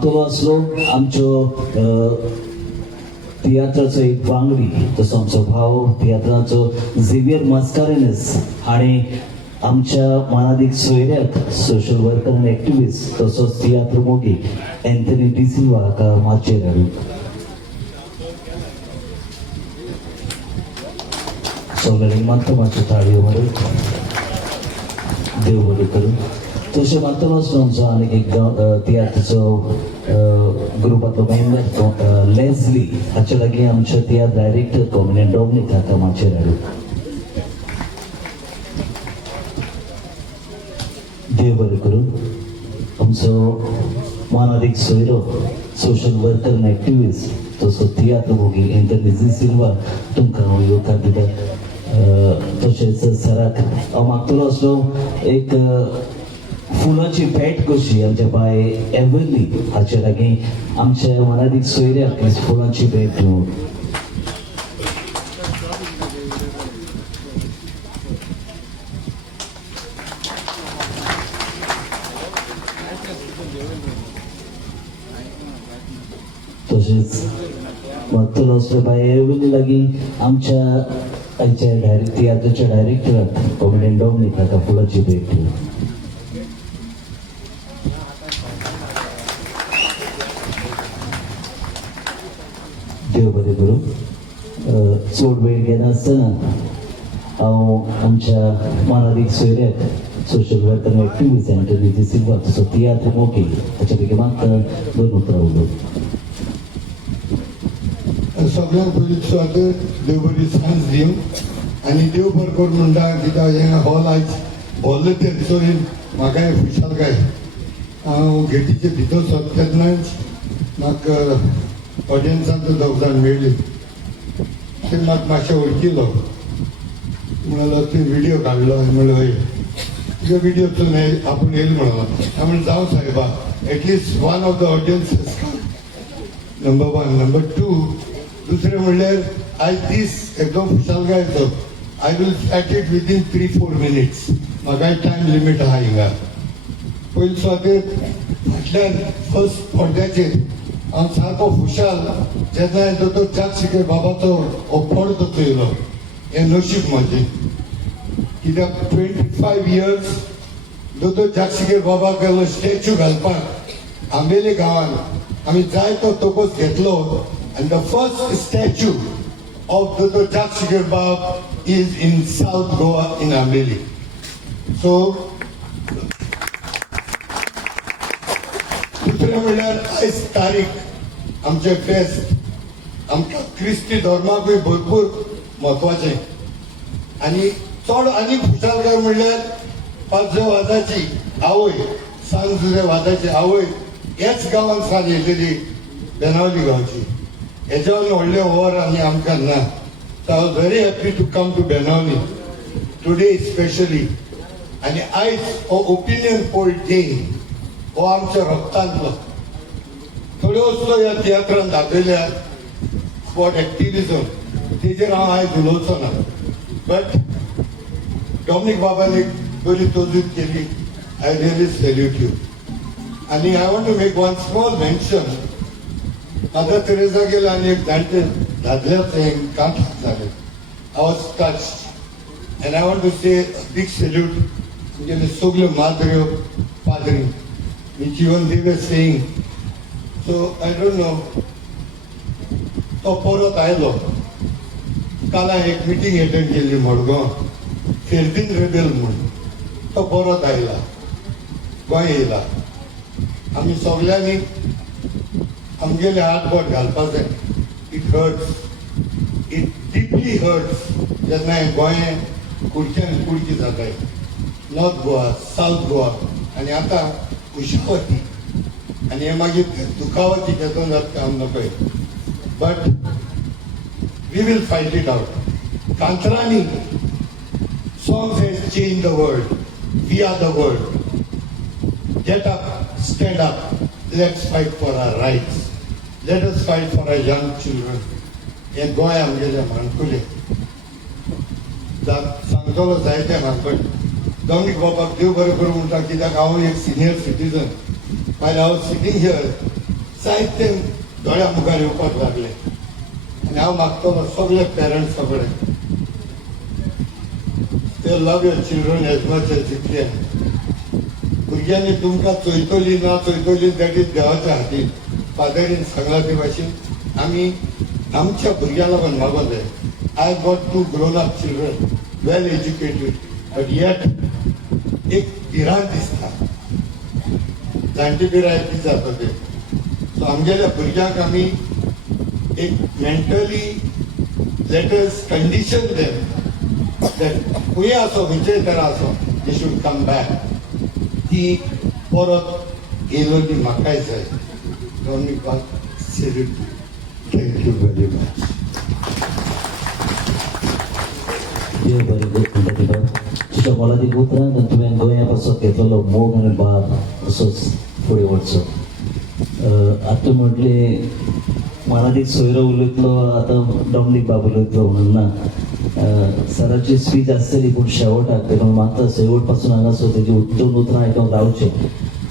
मागतलो असलो आमच्यो तियात्राचो एक वांगडी तसो आमचो भाव तियात्राचो झेवियर मास्कारेनस हाणें आमच्या मानादीक सोयऱ्याक सोशल वर्कर आनी एक्टिविस्ट तसोच तियात्र मोगी एंथनी डी सिल्वा हाका माचयेर हाडून सगळ्यांनी मात्र मातशें ताळयो मारून देव बरें करूं. तशें मात्र आसलो आमचो आनीक एक तियात्राचो ग्रुपाचो मेंबर लेस्ली हाचे लागीं आमच्या तियात्र डायरेक्टर कॉमिडियन डॉमिनिक हाका माचयेर हाडून देव बरें करूं. आमचो मानादीक सोयरो सोशल वर्कर आनी एक्टिविस्ट तसो तियात्र मोगी एंथनी डी सिल्वा तुमकां हांव येवकार दिता. तशेंच सराक हांव मागतलो असलो एक फुलांची भेट कशी आमच्या बाय एवरली हाचे लागीं आमच्या मानादीक सोयऱ्याक फुलांची भेट दिवं. तशेंच मागतलो असलो बाय एवरली लागीं आमच्या तियात्राच्या डायरेक्टराक कॉमिडियन डॉमिनिक हाका फुलांची भेट दिवं. देव बरें करूं. चड वेळ घेनासतना हांव आमच्या मानादीक सोयऱ्याक social worker activist Anthony D Silva तसो तियात्र मोगी हाचे पैकी मागता दोन उतरां उलोवंक. सगळ्यांक पयलीं स्वागत. देव बरी सांज दिवं आनी देव बरें करून म्हणटा कित्याक हें हॉल आयज भरलें ते दिसोन म्हाकाय खुशालकाय. हांव गेटीचे भितर सरता तेन्नाच म्हाका ऑडियन्सांचो दोग जाण मेळ्ळी. ते म्हाका मातशें वळखिलो म्हणलो तुवें विडियो काडलो. हांवें म्हणलें हय. तुज्या विडियोतून आपूण येयलो म्हणलो. हांवें म्हणलें जावं सायबा at least one of the audience number one. Number two दुसरें म्हणल्यार आयज दीस एकदम खुशालकायेचो. I will start it within 3-4 minutes. म्हाकाय टायम लिमीट आहा हिंगा. पयलीं स्वागत फाटल्यान फर्स्ट पडद्याचेर हांव सारको खुशाल जेन्ना हांवें दोतोर चाकशिकर बाबाचो हो पडदो चोयलो. हें नशीब म्हाजें कित्याक 25 years दोतोर चाकशिकर बाबा गेलो स्टॅच्यू घालपाक आंबेले गांवांत. आमी जाय तो तोकोस घेतलो आनी द फर्स्ट स्टॅच्यू ऑफ दोतोर चाकशिकर बाब is in south Goa in Ambelim. So दुसरें म्हणल्यार आयज तारीख आमचे फेस्त आमकां क्रिस्ती धर्माकूय भरपूर म्हत्वाचें. आनी चड आनी खुशालकाय म्हणल्यार पांचव्या वादाची आवय सांजुऱ्या वादाची आवय हेच गांवांत सार येयलेली बेनावली गांवची. हेज्यान व्हडलें वर आनी आमकां ना. So I was very happy to come to Benaulim today specially. आनी आयज हो ओपिनियन पोल डे हो आमच्या रक्तांतलो. थोड्यो वस्तू ह्या तियात्रान दाखयल्यात अबाउट एक्टिविजम तेजेर हांव आयज उलोवचो ना. बट डॉमिनिक बाबान एक बरी तोजूत केली. I really salute you. आनी I want to make one small mention. Mother Teresa गेला आनी एक जाणटे दादल्याक हें कांत जालें. I was touched and I want to say big salute तुमगेल्यो सगल्यो माद्र्यो पाद्री which even they were saying. So I don't know. तो परत आयलो. काल हांवें एक मिटींग एटेंड केल्ली मडगांव फेर्दीन रेबेल म्हूण. तो परत आयला गोंय येयला. आमी सगल्यांनी आमगेले हात बोट घालपाक जाय. It hurts. It deeply hurts जेन्ना हें गोंय कुडच्यान कुडकी जाताय. नॉर्थ गोवा साउथ गोवा आनी आतां कुशावती आनी हे मागीर दुखावती घेतून जाता काम नपय. But we will fight it out. कांतरांनी songs has changed the world. We are the world. Get up, stand up. Let's fight for our rights. Let us fight for our young children. हे गोंय आमगेले माणकुले सांगतलो जायते म्हाका. Dominic बाबाक देव बरें करूं म्हणटा कित्याक हांव एक senior citizen. while I was sitting here साहित्य दोळ्या मुखार येवपाक लागले आनी हांव मागतलो सगळे पेरंट्स सगळे ते love your children as much as you can. भुरग्यांनी तुमकां चोयतली ना चोयतली दॅट इज देवाच्या हातीन. फादरीन सांगला ते भाशेन आमी आमच्या भुरग्यां लागून मागोंक जाय. I got 2 grown up children, well educated, but yet एक भिरांत दिसता जाणटी पिराय कितें जाता ते. सो आमगेल्या भुरग्यांक आमी एक mentally let us condition them that खंय आसो खंयचेय तरा आसो दे शूड कम बॅक. ती परत येयलोली म्हाकाय जाय. Thank you very much. देव बरें करूं प्रतिभा. तुज्या मोलादीक उतरां तुवें गोंया पासो घेतलेलो मोग आनी बाब तसोच फुडें वचचो. आतां म्हटलें मोलादीक सोयरो उलयतलो आतां डॉमिनीक बाब उलयतलो म्हणून ना. सराची स्पीच आसतली पूण शेवटाक तेका मागता शेवट पासून हांगासर तेजी दोन उतरां आयकूंक रावचे.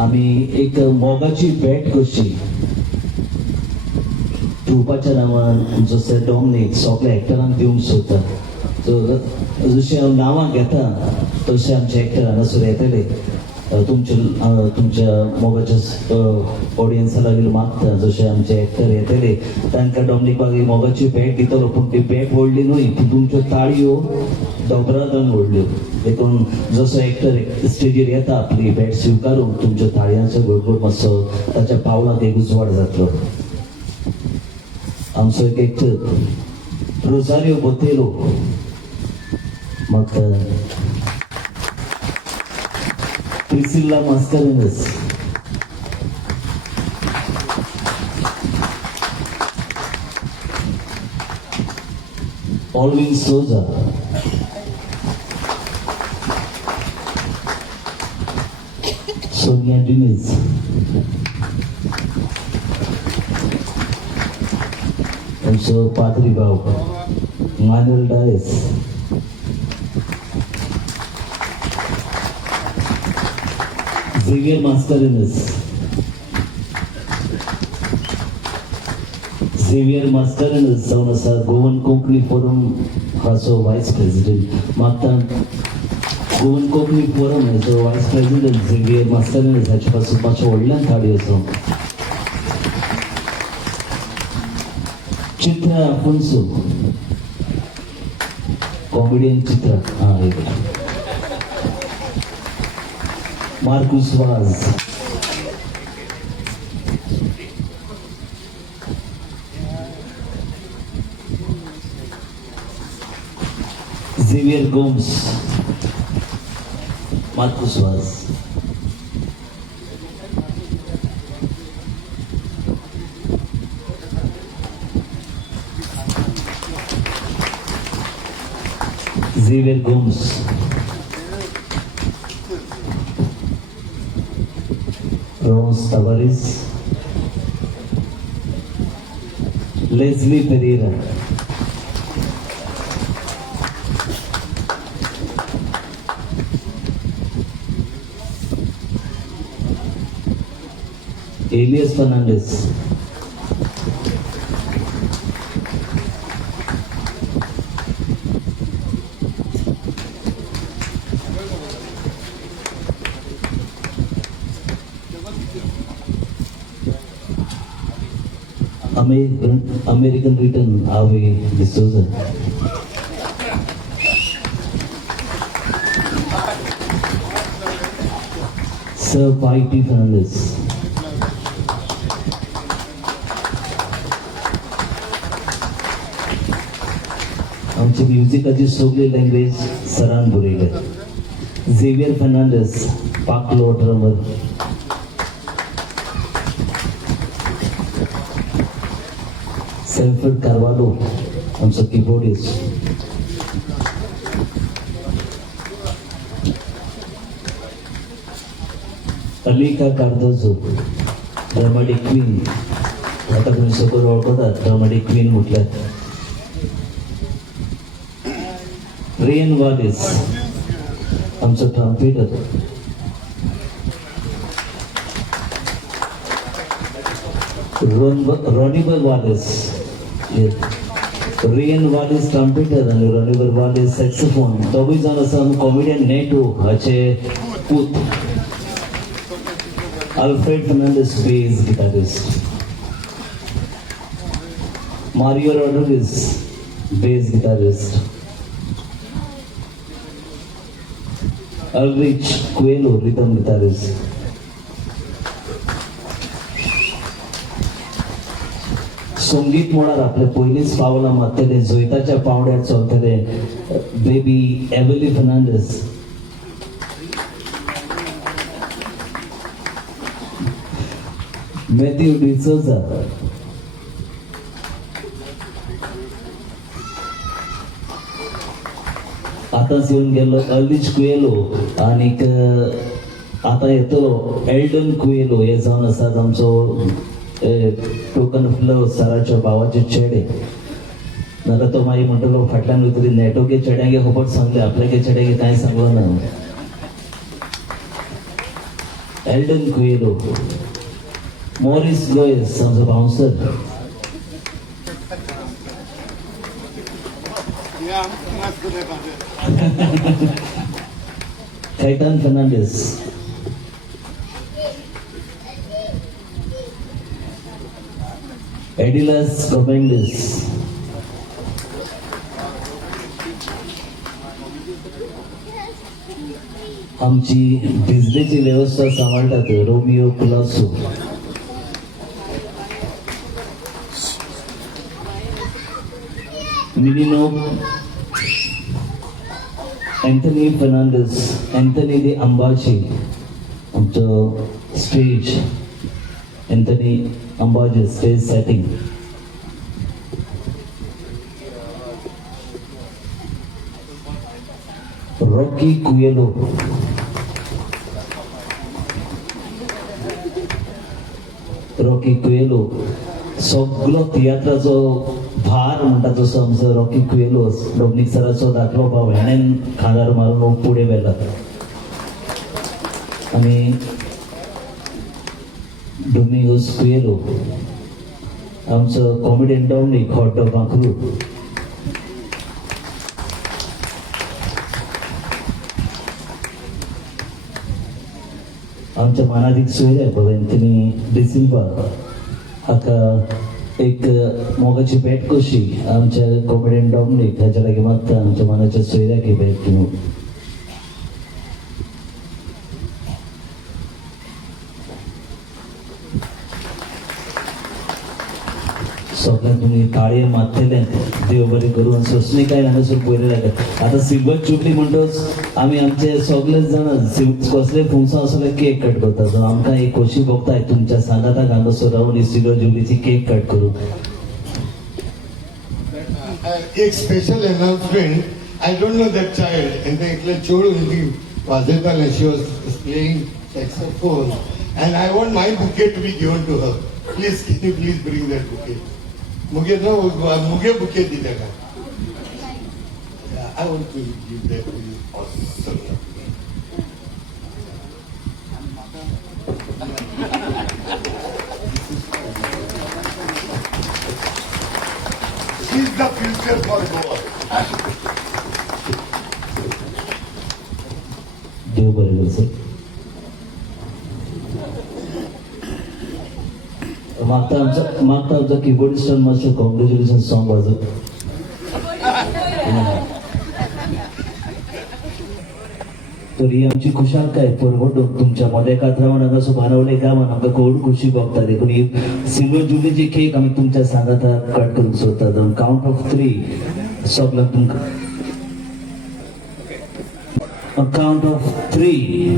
आमी एक मोगाची भेट कशी ट्रुपाच्या नांवान जसो डॉमिनीक सगळ्या एक्टरांक दिवंक सोदता. सो जशें हांव नांवां घेता तशें आमचे एक्टर हांगासर येतले. तुमच्या मोगाच्या ऑडियन्सा लागीं मागता जशें आमचे एक्टर येतले तांकां डॉमिनीक बाग मोगाची भेट दितलो. पूण ती भेट व्हडली न्हय, ती तुमच्यो ताळयो दोबरादान व्हडल्यो. देखून जसो एक्टर स्टेजीर येता आपली भेट स्विकारूंक तुमच्या ताळयांचो गडगड मातसो ताच्या पावलांत एक उजवाड जातलो. आमचो एक एक्टर रोजारियो बोतेलो मागता. Priscilla Mascarenhas, Alvin Souza, Sonia Diniz, also Padri Bau, Manuel Dias, Xavier Mascarenhas. Xavier Mascarenhas जावन आसा गोवन कोंकणी फोरम हाचो वायस प्रेसिडेंट. मागता गोवन कोंकणी फोरम हाचो वायस प्रेसिडेंट झेवियर मास्कारेन्हस हाचे पासून मातशें व्हडल्यान थाळी आसा. चित्रा आफोन्सो कॉमेडियन चित्रा Marcus Vaz, Xavier Gomes, Marcus Vaz, Xavier Gomes, Rose Tavares, Leslie Pereira, Elias Fernandez, American written Ave D'Souza, Sir P.T. Fernandez, आमची म्युझिकाची सगळी लँग्वेज सरान बरयले. झेवियर फर्नांडीस पाकलो ड्रमर, सेल्फर्ड कार्वालो आमचो कीबोर्डिस्ट, अलिका कार्दोजो ड्रामाटिक क्वीन. आता तुम्ही सगळं ओळखतात ड्रामाटिक क्वीन म्हटल्यार. रियन वालिस आमचो रॉनिबर वालेस, रियन वालेस ट्रम्पेटर आणि रॉनिबर वालेस सॅक्सोफोन, दोगूय जाण आसा कॉमेडियन नेटो हाचे पूत. Alfred Fernandes bass guitarist, Mario Rodrigues bass guitarist, Ulrich Coelho rhythm guitarist. संगीत म्हणल्यार आपले पयलींच पावलां मारतले, जोयताच्या पावड्यार चलतले Baby Eveli Fernandes. Matthew D'Souza, आतांच येऊन गेलो अल्रिच क्वेलो, आनीक आता येतलो एल्डन क्वेलो. हे जावन आसात आमचो टोकन ऑफ लव सराच्या भावाचे चेडे. नाका तो मागीर म्हणटलो फाटल्यान वयतली नेटोगे चेड्यांगे खबर सांगले, आपल्यागे चेड्यांगे कांय सांगलो ना. एल्डन क्वेलो, मॉरिस लोयस आमचो bouncer, Caitan Fernandes, Edilus Gomendis, आमची बिजलीची व्यवस्था सांभाळतात Romeo Colaco, Milino Anthony Fernandes, Anthony दी अंबाची, आमचो stage Anthony Ambaji stage setting. Rocky Coelho, Rocky Coelho सगळो तियात्राचो भार म्हणटा तसो आमचो रॉकी कुएलो डॉमिनिक सराचो दाखलो भाव हेणेन खांदार मारून पुढे व्हेला. आनी डॉमिनिक कुएलो आमचो कॉमेडियन डॉमिनिक हॉट बांकरू. आमच्या मानाधिक सोयरे एंथनी डिसिल्वा हाका एक मोगाची भेट कशी आमच्या कॉमेडियन डॉमिनिक हाच्या लागी मागता आमच्या मानाच्या सोयऱ्याक ही भेट दिवंक. सगळ्यांक तुमी ताळये मारतले, देव बरें करून. सोसणीकाय हांगासर पयले आतां सिल्वर जुबली म्हणटच आमी आमचे सगळेच जाण कसले फंक्शन आसले केक कट करतात. आमकां एक खोशी भोगताय तुमच्या सांगाताक हांगासर रावन ही सिल्वर जुबलीची केक कट करूं. एक special announcement. I don't know that child and ते एकले चेडूं ती वाजयतालें. She was playing saxophone and I want my bouquet to be given to her. Please can you please bring that bouquet. मुगे no मुगे bouquet दी तेका. I want to give that to you also. She's the future for Goa. देव बरें करूं sir. मागता आमचा keyboardist master congratulation song वाजव. तर ही आमची खुशालकाय परवडून तुमच्या मदेकात रावन हांगासर बानवले गांवांत आमकां खूब खुशी भोगता. देखून ही सिल्वर जुबलीची केक आमी तुमच्या सांगाता कट करूंक सोदतात. काउंट ऑफ 3 सगळ्यांक तुमकां count of 3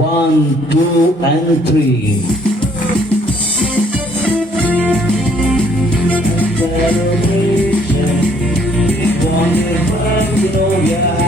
1 2 and 3. Celebration, it's on the road, yeah.